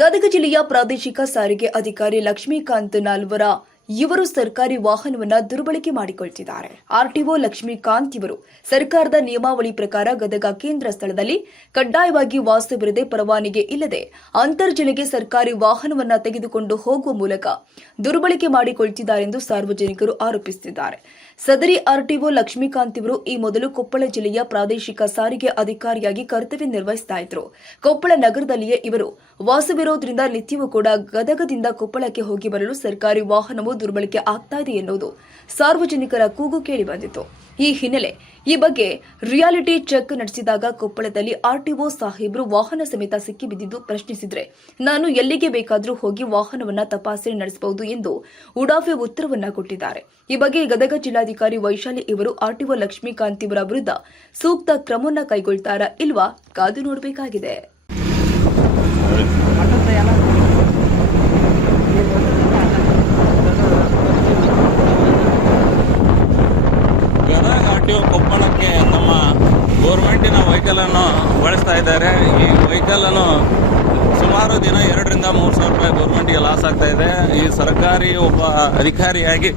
ಗದಗ ಜಿಲ್ಲೆಯ ಪ್ರಾದೇಶಿಕ ಸಾರಿಗೆ ಅಧಿಕಾರಿ ಲಕ್ಷ್ಮೀಕಾಂತ್ ನಾಲ್ವರ ಇವರು ಸರ್ಕಾರಿ ವಾಹನವನ್ನು ದುರ್ಬಳಕೆ ಮಾಡಿಕೊಳ್ಳುತ್ತಿದ್ದಾರೆ. ಆರ್ಟಿಒ ಲಕ್ಷ್ಮೀಕಾಂತ್ ಇವರು ಸರ್ಕಾರದ ನಿಯಮಾವಳಿ ಪ್ರಕಾರ ಗದಗ ಕೇಂದ್ರ ಸ್ಥಳದಲ್ಲಿ ಕಡ್ಡಾಯವಾಗಿ ವಾಸವಿರದೆ ಪರವಾನಗಿ ಇಲ್ಲದೆ ಅಂತರ್ಜನೆಗೆ ಸರ್ಕಾರಿ ವಾಹನವನ್ನು ತೆಗೆದುಕೊಂಡು ಹೋಗುವ ಮೂಲಕ ದುರ್ಬಳಕೆ ಮಾಡಿಕೊಳ್ಳುತ್ತಿದ್ದಾರೆ ಎಂದು ಸಾರ್ವಜನಿಕರು ಆರೋಪಿಸುತ್ತಿದ್ದಾರೆ. ಸದರಿ ಆರ್ಟಿಒ ಲಕ್ಷ್ಮೀಕಾಂತ್ ಇವರು ಈ ಮೊದಲು ಕೊಪ್ಪಳ ಜಿಲ್ಲೆಯ ಪ್ರಾದೇಶಿಕ ಸಾರಿಗೆ ಅಧಿಕಾರಿಯಾಗಿ ಕರ್ತವ್ಯ ನಿರ್ವಹಿಸುತ್ತಾ ಇದ್ದರು. ಕೊಪ್ಪಳ ನಗರದಲ್ಲಿಯೇ ಇವರು ವಾಸವಿರೋದ್ರಿಂದ ನಿತ್ಯವೂ ಕೂಡ ಗದಗದಿಂದ ಕೊಪ್ಪಳಕ್ಕೆ ಹೋಗಿ ಬರಲು ಸರ್ಕಾರಿ ವಾಹನವು ದುರ್ಬಳಕೆ ಆಗ್ತಾ ಇದೆ ಎನ್ನುವುದು ಸಾರ್ವಜನಿಕರ ಕೂಗು ಕೇಳಿಬಂದಿತು. ಈ ಹಿನ್ನೆಲೆ ಈ ಬಗ್ಗೆ ರಿಯಾಲಿಟಿ ಚೆಕ್ ನಡೆಸಿದಾಗ ಕೊಪ್ಪಳದಲ್ಲಿ ಆರ್ಟಿಒ ಸಾಹೇಬ್ರು ವಾಹನ ಸಮೇತ ಸಿಕ್ಕಿಬಿದ್ದಿದ್ದು ಪ್ರಶ್ನಿಸಿದ್ರೆ ನಾನು ಎಲ್ಲಿಗೆ ಬೇಕಾದರೂ ಹೋಗಿ ವಾಹನವನ್ನ ತಪಾಸಣೆ ನಡೆಸಬಹುದು ಎಂದು ಉಡಾಫೆ ಉತ್ತರವನ್ನ ಕೊಟ್ಟಿದ್ದಾರೆ. ಈ ಬಗ್ಗೆ ಗದಗ ಜಿಲ್ಲಾಧಿಕಾರಿ ವೈಶಾಲಿ ಇವರು ಆರ್ಟಿಒ ಲಕ್ಷ್ಮೀಕಾಂತ್ ಇವರ ವಿರುದ್ಧ ಸೂಕ್ತ ಕ್ರಮವನ್ನ ಕೈಗೊಳ್ತಾರಾ ಇಲ್ವಾ ಕಾದು ನೋಡಬೇಕಾಗಿದೆ. ಕೊಪ್ಪಳಕ್ಕೆ ತಮ್ಮ ಗೌರ್ಮೆಂಟಿನ ವೆಹಿಕಲ್ ಅನ್ನು ಬಳಸ್ತಾ ಇದ್ದಾರೆ. ಈ ವೆಹಿಕಲ್ ಅನ್ನು ಸುಮಾರು ದಿನ 2 ರಿಂದ 3 ಸಾವಿರ ರೂಪಾಯಿ ಗೌರ್ಮೆಂಟ್ಗೆ ಲಾಸ್ ಆಗ್ತಾ ಇದೆ. ಈ ಸರ್ಕಾರಿ ಒಬ್ಬ ಅಧಿಕಾರಿಯಾಗಿ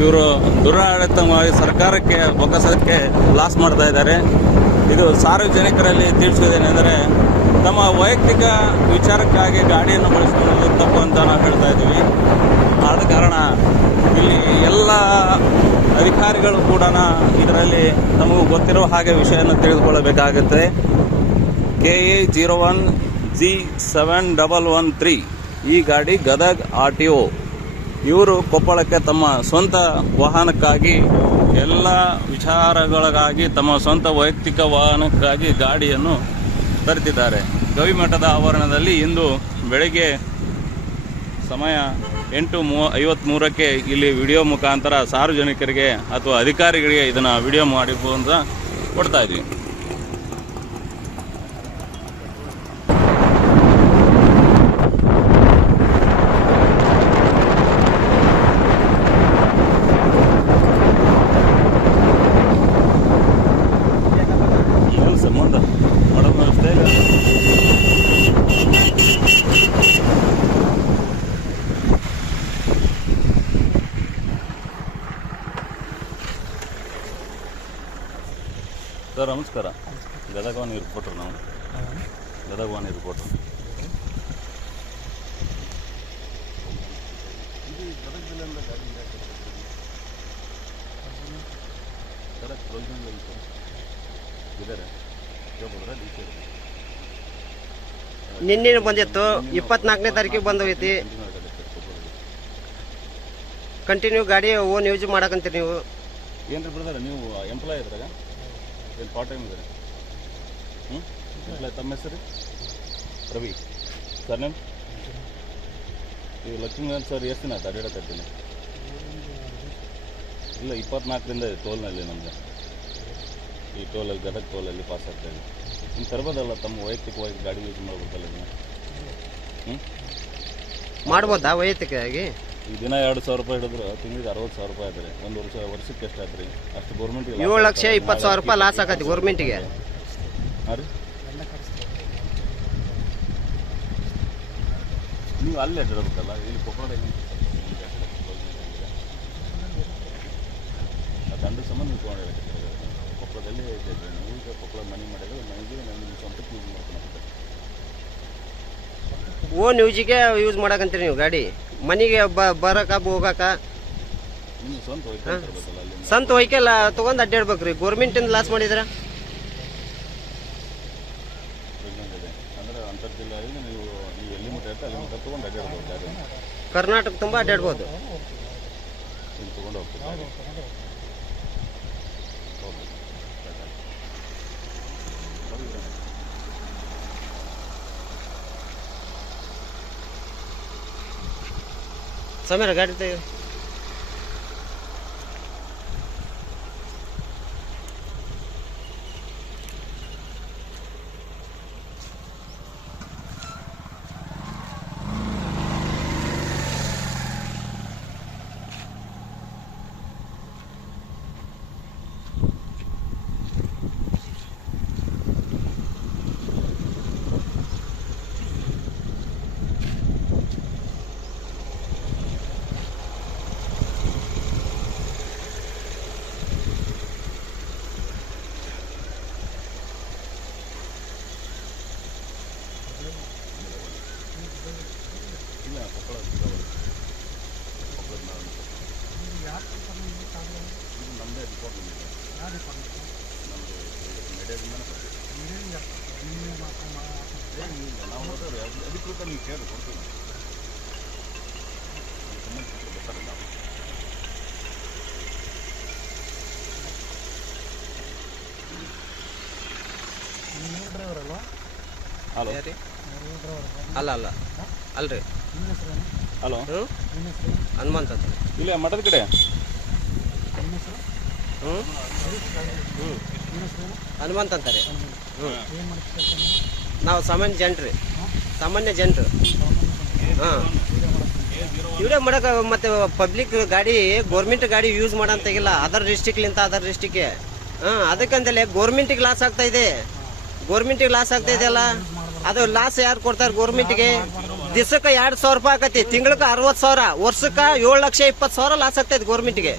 ಇವರು ದುರಾಡಳಿತವಾಗಿ ಸರ್ಕಾರಕ್ಕೆ ಬೊಕ್ಕಸಕ್ಕೆ ಲಾಸ್ ಮಾಡ್ತಾ ಇದ್ದಾರೆ. ಇದು ಸಾರ್ವಜನಿಕರಲ್ಲಿ ತಿಳಿಸುವುದೇನೆಂದರೆ ತಮ್ಮ ವೈಯಕ್ತಿಕ ವಿಚಾರಕ್ಕಾಗಿ ಗಾಡಿಯನ್ನು ಬಳಸಿಕೊಳ್ಳಲು ತಪ್ಪು ಅಂತ ನಾವು ಹೇಳ್ತಾ ಇದ್ದೀವಿ. ಆದ ಕಾರಣ ಇಲ್ಲಿ ಎಲ್ಲ ಅಧಿಕಾರಿಗಳು ಕೂಡ ಇದರಲ್ಲಿ ನಮಗೂ ಗೊತ್ತಿರೋ ಹಾಗೆ ವಿಷಯವನ್ನು ತಿಳಿದುಕೊಳ್ಳಬೇಕಾಗುತ್ತೆ. KA01G7113 ಈ ಗಾಡಿ ಗದಗ್ ಆರ್ಟಿಒ ಇವರು ಕೊಪ್ಪಳಕ್ಕೆ ತಮ್ಮ ಸ್ವಂತ ವಾಹನಕ್ಕಾಗಿ ಎಲ್ಲ ವಿಚಾರಗಳಿಗಾಗಿ ತಮ್ಮ ಸ್ವಂತ ವೈಯಕ್ತಿಕ ವಾಹನಕ್ಕಾಗಿ ಗಾಡಿಯನ್ನು ತರುತ್ತಿದ್ದಾರೆ. ಗವಿಮಠದ ಆವರಣದಲ್ಲಿ ಇಂದು ಬೆಳಗ್ಗೆ ಸಮಯ 8:53ಕ್ಕೆ ಇಲ್ಲಿ ವಿಡಿಯೋ ಮುಖಾಂತರ ಸಾರ್ವಜನಿಕರಿಗೆ ಅಥವಾ ಅಧಿಕಾರಿಗಳಿಗೆ ಇದನ್ನು ವಿಡಿಯೋ ಮಾಡಿರ್ಬೋದು ಅಂತ ಕೊಡ್ತಾ ಇದ್ವಿ. ಸಂಬಂಧ ಮಾಡೋ ವ್ಯವಸ್ಥೆ ಇಲ್ಲ. ಸರ್ ನಮಸ್ಕಾರ. ಗದಗವಾಣಿ ರಿಪೋರ್ಟರ್ ನಾವು. ಗದಗವಾಣಿ ರಿಪೋರ್ಟರ್. ಇದು ಗದಗ ಜಿಲ್ಲೆಯಿಂದ ಗಾಡಿ ಗದಗ ಪ್ರಯೋಜನದಲ್ಲಿ ಇದ್ದಾರೆ. ನಿನ್ನೆ ಬಂದಿತ್ತು, 24ನೇ ತಾರೀಕಿಗೆ ಬಂದೋಗೈತಿ. ಕಂಟಿನ್ಯೂ ಗಾಡಿ ಓನ್ ಯೂಸ್ ಮಾಡಕಂತೀರಿ ನೀವು. ಏನ್ರಿ ಬ್ರದರ್, ನೀವು ಎಂಪ್ಲಾಯ್ ಇದ್ರಾಗ ಏನು ಪಾರ್ಟ್ ಟೈಮ್ ಇದ್ದಾರೆ? ಎಂಪ್ಲಾಯ್. ತಮ್ಮ ಹೆಸರು? ರವಿ. Surname? ನೀವು ಲಕ್ಷ್ಮೀಕಾಂತ್ ಸರ್ ಎಷ್ಟು ದಿನ ಆಯ್ತು ಅಡ್ಡಾಡಕತ್ತೀನಿ? ಇಲ್ಲ, 24ರಿಂದ ಟೋಲ್ನಲ್ಲಿ ನಮಗೆ ಈ ಟೋಲಲ್ಲಿ ಗದಗ ಟೋಲಲ್ಲಿ ಪಾಸ್ ಆಗ್ತಾಯಿದೆ. ನಿಮ್ಮ ತರ್ಬೋದಲ್ಲ, ತಮ್ಮ ವೈಯಕ್ತಿಕವಾಗಿ ಗಾಡಿ ಯೂಸ್ ಮಾಡ್ಬೇಕಲ್ಲ ಇದನ್ನು. ಮಾಡ್ಬೋದಾ ವೈಯಕ್ತಿಕವಾಗಿ? ಈ ದಿನ 2,000 ರೂಪಾಯಿ ಹಿಡಿದ್ರು ತಿಂಗಳಿಗೆ 60,000 ರೂಪಾಯಿ ಆದ್ರೆ ಒಂದು ವರ್ಷಕ್ಕೆ ಎಷ್ಟು ಆಯ್ತು ರೀ? ಅಷ್ಟು ಗೌರ್ಮೆಂಟ್ಗೆ 7,20,000 ರೂಪಾಯಿ ಲಾಸ್ ಆಗತ್ತೆ ಗೌರ್ಮೆಂಟಿಗೆ. ಹಾಂ ರೀ, ನೀವು ಅಲ್ಲೇ ಅಡ್ಡಾಡ್ಬೇಕಲ್ಲ, ಇಲ್ಲಿ ಕೊಪ್ಪಳ ದಂಡ ಸಂಬಂಧ ನೀವು ತೊಗೊಂಡಿರತ್ತೆ. ಕೊಪ್ಪಳದಲ್ಲಿ ಈಗ ಕೊಪ್ಪಳ ಮನೆ ಮಾಡಿದ್ರೆ ಮನೆಗೆ ನಿಮ್ಮ ಸ್ವಂತಕ್ಕೆ ಯೂಸ್ ಮಾಡ್ಕೊಂಡು ಓನ್ ಯೂಜಿಗೆ ಯೂಸ್ ಮಾಡಕಂತೀರಿ ನೀವು ಗಾಡಿ. ಮನೆಗೆ ಬರಕ ಹೋಗಾಕ ಸ್ವಂತ ವೆಹಿಕಲ್ ತೊಗೊಂಡು ಅಡ್ಡಾಡ್ಬೇಕ್ರಿ. ಗೌರ್ಮೆಂಟಿಂದ ಲಾಸ್ ಮಾಡಿದ್ರ ಕರ್ನಾಟಕ ತುಂಬ ಅಡ್ಡಾಡ್ಬೋದು. ಸಮೀರ ಗಾಡಿ ತೆಗೆ. ನಮ್ಮದೇ ನಾವು ಅಧಿಕೃತ ನೀವು ಕೇಳಿ ಕೊಡ್ತೀವಿ ಗೊತ್ತಾಗಲ್ಲ. ಹಲೋ ಅಲ್ಲ ಅಲ್ಲ ಅಲ್ರಿ ಹಲೋ ಹನುಮಂತ ಅಂತ ಇಲ್ಲ ಮಠದ ಕಡೆ ಹ್ಞೂ ಹ್ಞೂ ಹನುಮಂತ ಅಂತಾರೆ. ಹ್ಞೂ ನಾವು ಸಾಮಾನ್ಯ ಜನರು ಸಾಮಾನ್ಯ ಜನರು. ಹಾಂ ವಿಡಿಯೋ ಮಾಡಕ್ಕೆ ಮತ್ತೆ ಪಬ್ಲಿಕ್ ಗಾಡಿ ಗೌರ್ಮೆಂಟ್ ಗಾಡಿ ಯೂಸ್ ಮಾಡೋಂತಾಗಿಲ್ಲ ಅದರ್ ಡಿಸ್ಟಿಕ್ಲಿಂದ ಅದರ್ ಡಿಸ್ಟಿಕ್ಗೆ. ಹಾಂ ಅದಕ್ಕಂತಲೇ ಗೋರ್ಮೆಂಟಿಗೆ ಲಾಸ್ ಆಗ್ತಾ ಇದೆ. ಗೋರ್ಮೆಂಟಿಗೆ ಲಾಸ್ ಆಗ್ತಾ ಇದೆಯಲ್ಲ, ಅದು ಲಾಸ್ ಯಾರು ಕೊಡ್ತಾರೆ ಗೋರ್ಮೆಂಟ್ಗೆ? ದಿವಸಕ್ಕೆ 2,000 ರೂಪಾಯಿ ಆಕತಿ, ತಿಂಗಳಿಗೆ 60,000, ವರ್ಷಕ್ಕೆ 7,20,000 ಲಾಸ್ ಆಗ್ತೈತೆ ಗೋರ್ಮೆಂಟ್ಗೆ.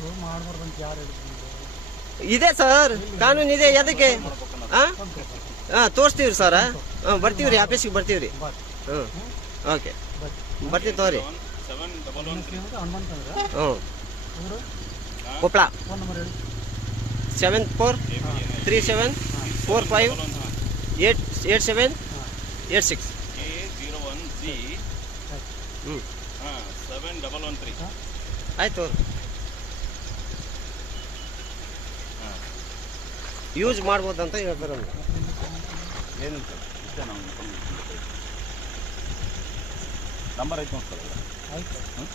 ಇದೆ ಸರ್, ಕಾನೂನು ಇದೆ. ಅದಕ್ಕೆ ಹಾಂ ತೋರಿಸ್ತೀವಿ ಸರ್. ಹಾಂ ಬರ್ತೀವಿ ರೀ, ಆಫೀಸಿಗೆ ಬರ್ತೀವಿ ರೀ. ಹ್ಞೂ ಓಕೆ ಬರ್ತೀವಿ ತಗೋರಿ. ಹ್ಞೂ ಕೊಪ್ಪಳ 7437458786. ಹ್ಞೂ 7113 ಆಯ್ತು ಯೂಸ್ ಮಾಡ್ಬೋದಂತ ಹೇಳ್ತಾರೆ. ಏನಿಲ್ಲ ಸರ್, ಇಷ್ಟೇ ನಾವು ನಂಬರ್ ಐತೆ ಸರ್. ಆಯ್ತು. ಹ್ಞೂ